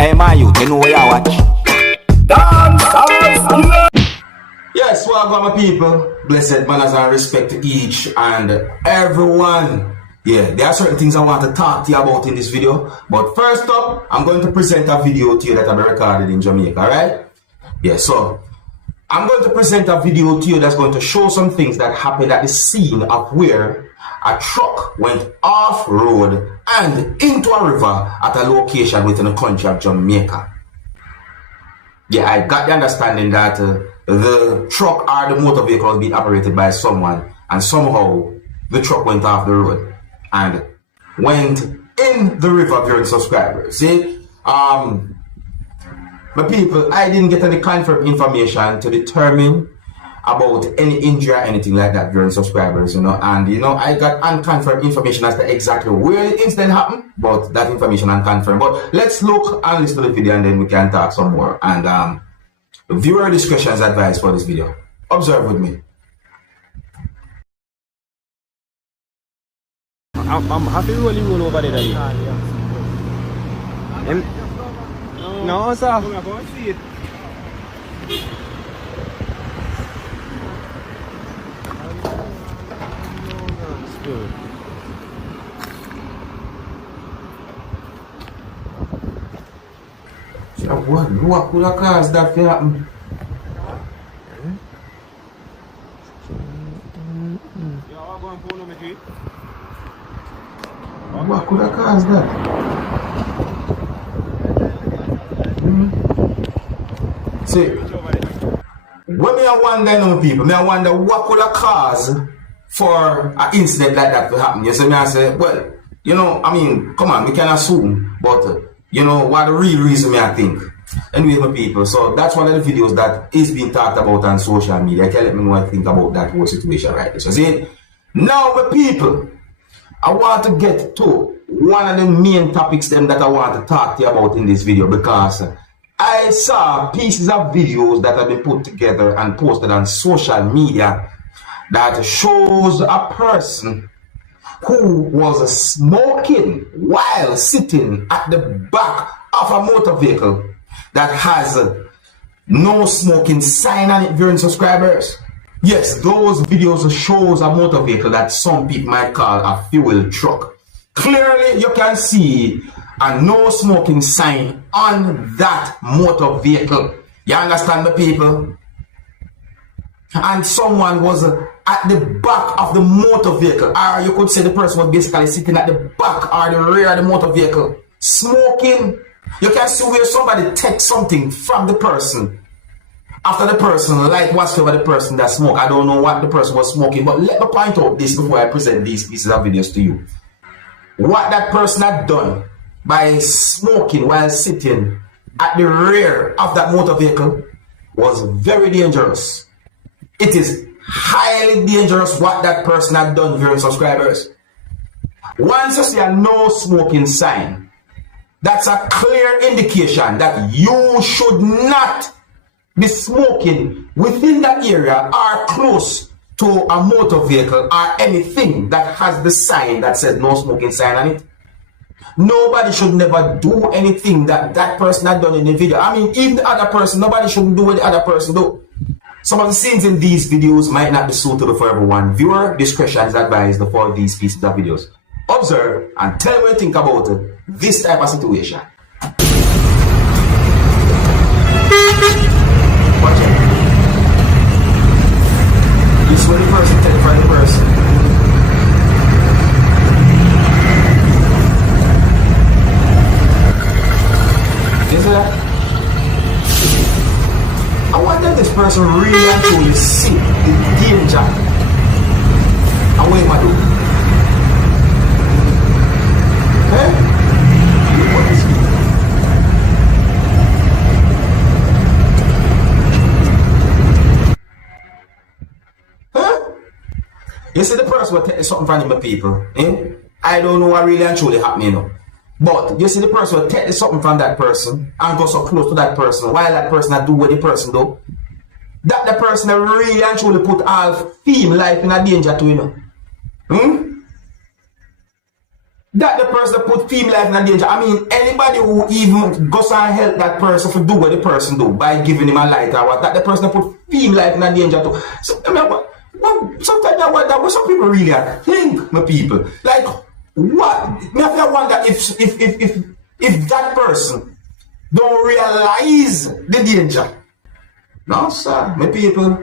Hey, my youth, you know where you watch? Dancehall skilla. Yes, welcome my people. Blessed manners and respect to each and everyone. Yeah, there are certain things I want to talk to you about in this video. But first up, I'm going to present a video to you that I've recorded in Jamaica, alright? Yeah, so I'm going to present a video to you that's going to show some things that happened at the scene of where a truck went off-road and into a river at a location within the country of Jamaica. Yeah, I got the understanding that the truck or the motor vehicle was being operated by someone, and somehow the truck went off the road and went in the river during subscribers. See, but people, I didn't get any confirmed information to determine about any injury or anything like that during subscribers, you know, and you know, I got unconfirmed information as to exactly where the incident happened, but that information unconfirmed. But let's look and listen to the video and then we can talk some more. And viewer discretion is advised for this video. Observe with me. I'm happy rolling roll over there, Daddy. No, sir. I'm going to see it. What could have caused that to happen? What could have caused that? See, when me I wonder, you know, people, me I wonder what could have caused for an incident like that to happen. You see, me I say, well, you know, I mean, come on, we can assume, but you know what the real reason me I think. Anyway, my people, so that's one of the videos that is being talked about on social media. You can let me know what I think about that whole situation right there. So see, now my people, I want to get to one of the main topics them that I want to talk to you about in this video, because I saw pieces of videos that have been put together and posted on social media that shows a person who was smoking while sitting at the back of a motor vehicle that has no smoking sign on it during subscribers. Yes, those videos shows a motor vehicle that some people might call a fuel truck. Clearly you can see a no smoking sign on that motor vehicle. You understand the people? And someone was at the back of the motor vehicle, or you could say the person was basically sitting at the back or the rear of the motor vehicle smoking. You can see where somebody takes something from the person after the person like whatsoever the person that smoked. I don't know what the person was smoking, but let me point out this before I present these pieces of videos to you. What that person had done by smoking while sitting at the rear of that motor vehicle was very dangerous. It is highly dangerous what that person had done during subscribers. Once you see a no smoking sign, that's a clear indication that you should not be smoking within that area or close to a motor vehicle or anything that has the sign that says no smoking sign on it. Nobody should never do anything that that person had done in the video. I mean, even the other person, nobody shouldn't do what the other person do. Some of the scenes in these videos might not be suitable for everyone. Viewer discretion is advised for these pieces of videos. Observe and tell me what you think about this type of situation. Watch it. This is what the person takes from the person. You see that? I wonder if this person really actually see the danger and what am I doing? Huh? Huh? You see the person will take something from the people. Eh? I don't know what really and truly happened, you know. But you see the person will take something from that person and go so close to that person while that person do what the person do. That the person really and truly put all female life in a danger to, you know. that the person put female life in danger. I mean, anybody who even goes and help that person to do what the person do by giving him a light or what, that the person put female life in danger too. So, I mean, sometimes I wonder what some people really think, my people. Like, what? I wonder if that person don't realize the danger. No, sir, my people.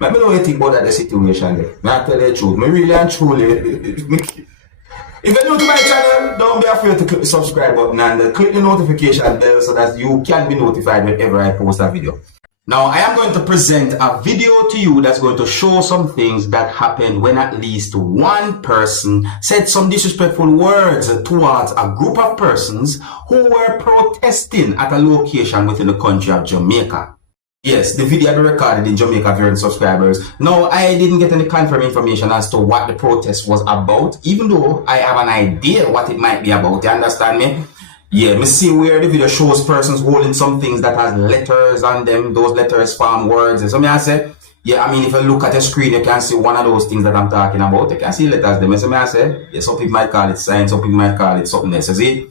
Let me know what you think about that the situation there. I tell you the truth. Me really and truly. If you're new to my channel, don't be afraid to click the subscribe button and click the notification bell so that you can be notified whenever I post a video. Now, I am going to present a video to you that's going to show some things that happened when at least one person said some disrespectful words towards a group of persons who were protesting at a location within the country of Jamaica. Yes, the video I recorded in Jamaica, viewing subscribers. Now, I didn't get any confirmed information as to what the protest was about, even though I have an idea what it might be about. You understand me? Yeah, me see where the video shows persons holding some things that has letters on them. Those letters form words. And so I say, yeah, I mean, if you look at the screen, you can see one of those things that I'm talking about. You can see letters them. And so I say, yeah, some people might call it sign, some people might call it something else. You see?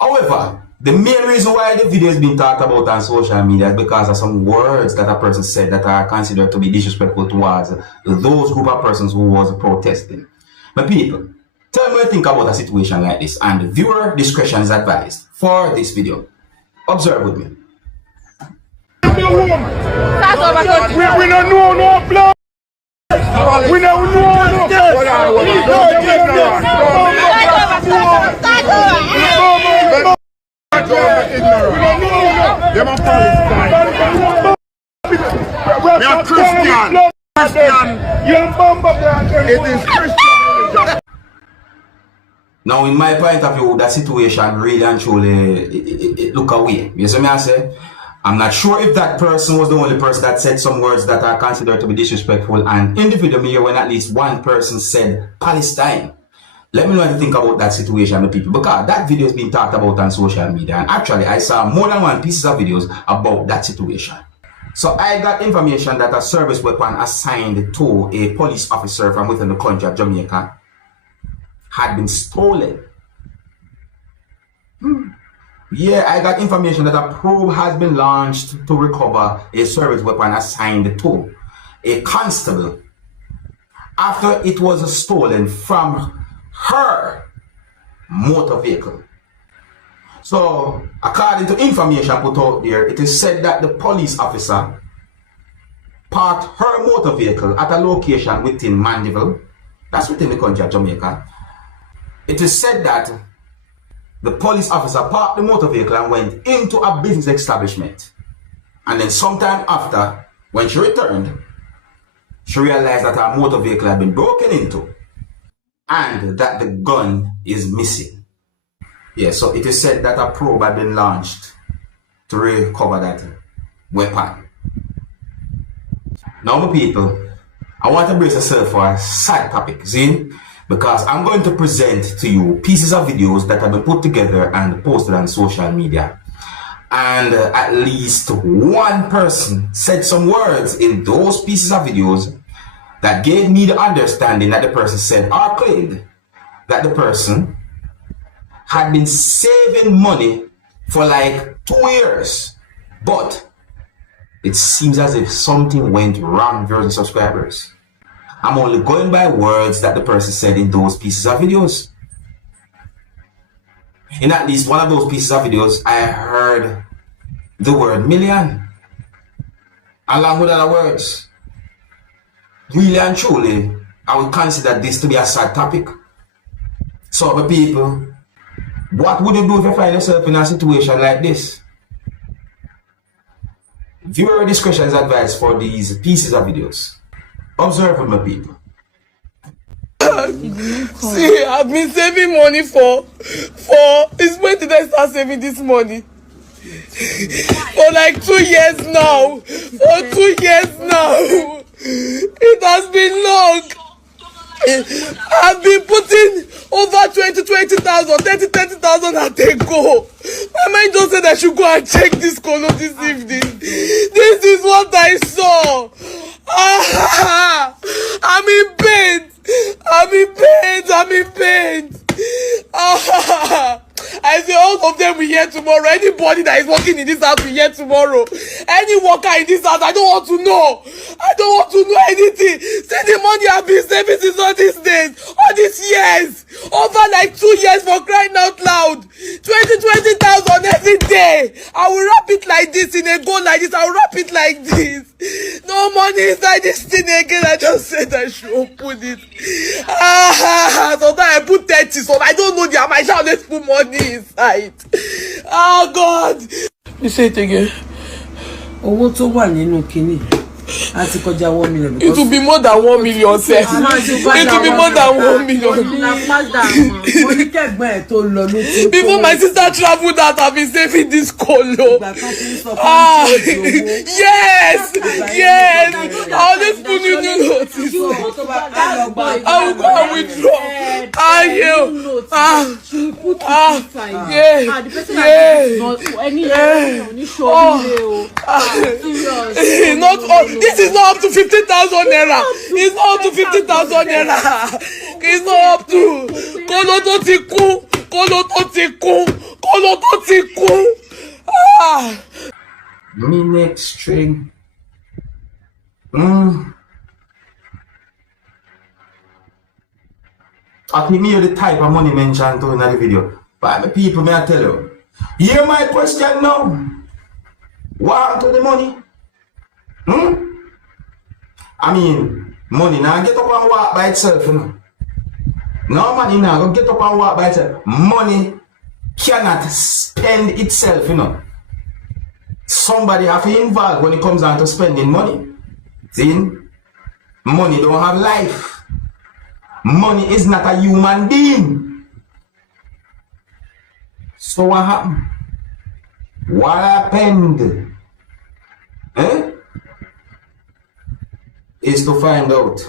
However, the main reason why the video is being talked about on social media is because of some words that a person said that are considered to be disrespectful towards those group of persons who was protesting. My people, tell me what you think about a situation like this, and viewer discretion is advised for this video. Observe with me. We don't know no blood. We don't know we are Christian. It is Christian. Now, in my point of view, that situation really and truly it look away. You see me I say? I'm not sure if that person was the only person that said some words that are considered to be disrespectful, and in the video here when at least one person said Palestine. Let me know what you think about that situation, the people, because that video has been talked about on social media, and actually I saw more than one pieces of videos about that situation. So I got information that a service weapon assigned to a police officer from within the country of Jamaica had been stolen. Yeah, I got information that a probe has been launched to recover a service weapon assigned to a constable after it was stolen from her motor vehicle. So, according to information put out there, it is said that the police officer parked her motor vehicle at a location within Mandeville, that's within the country of Jamaica. It is said that the police officer parked the motor vehicle and went into a business establishment. And then sometime after, when she returned, she realized that her motor vehicle had been broken into and that the gun is missing. Yeah, so it is said that a probe had been launched to recover that weapon. Now, my people, I want to brace yourself for a side topic, see? Because I'm going to present to you pieces of videos that have been put together and posted on social media. And at least one person said some words in those pieces of videos that gave me the understanding that the person said or claimed that the person had been saving money for like 2 years. But it seems as if something went wrong, viewers and subscribers. I'm only going by words that the person said in those pieces of videos. In at least one of those pieces of videos, I heard the word million, along with other words. Really and truly, I would consider this to be a sad topic. So, my people, what would you do if you find yourself in a situation like this? Viewer discretion is advised for these pieces of videos. Observe with my people. See, I've been saving money for it's when did I start saving this money? For like 2 years now. For 2 years now. It has been long. I've been putting over 20,000, 30,000 at a go. My mind just said I should go and check this color this evening. This is what I saw. I'm in pain. I'm in pain. I'm in pain. say all of them will hear tomorrow. Anybody that is working in this house will hear tomorrow. Any worker in this house, I don't want to know. I don't want to know anything. See the money I've been saving since all these days, all these years, over like 2 years, for crying out loud. 20,000 every day. I will wrap it like this in a goal like this. I will wrap it like this. No money inside this thing again. I just said I should open it. Sometimes I put 30, so I don't know the amount. I shall always put money inside. Oh God. You say it again. Owó tó wà nínú kíní àti kọjá 1 million. It will be more than 1 million, sir. It will be more than 1 million. Before my sister traveled out, I've been saving this colo. Yes. I always put you in notice. I will go and withdraw. Not all. This is not up to 50,000 naira. It's not up to 50,000 naira. It's not up to. Kolo to ti kú. Me next string. I think me the type of money mentioned to in the video. But the people may I tell you. Hear my question now. What to the money? I mean, money now get up and walk by itself, you know. No money now go get up and walk by itself. Money cannot spend itself, you know. Somebody have to involve when it comes down to spending money. See? Money don't have life. Money is not a human being. So what happened? What happened? Is to find out.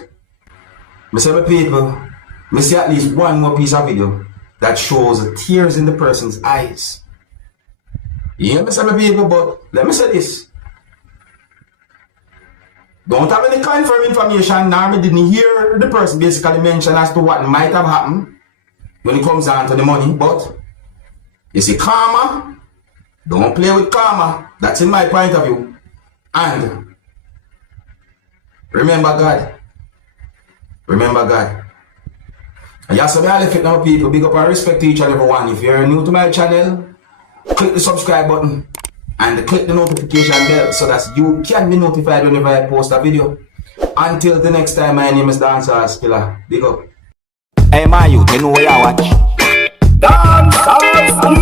I say, people, I see at least one more piece of video that shows tears in the person's eyes. You hear me say, people, but let me say this. Don't have any confirmed information, nor me didn't hear the person basically mention as to what might have happened when it comes down to the money, but you see, karma, don't play with karma. That's in my point of view. And remember God. Remember God. And yes, I left it now, people. Big up and respect to each and every one. If you're new to my channel, click the subscribe button and click the notification bell so that you can be notified whenever I post a video. Until the next time, my name is Dancehall Skilla. Big up. Hey, my youth, you know where you watch? Dancehall.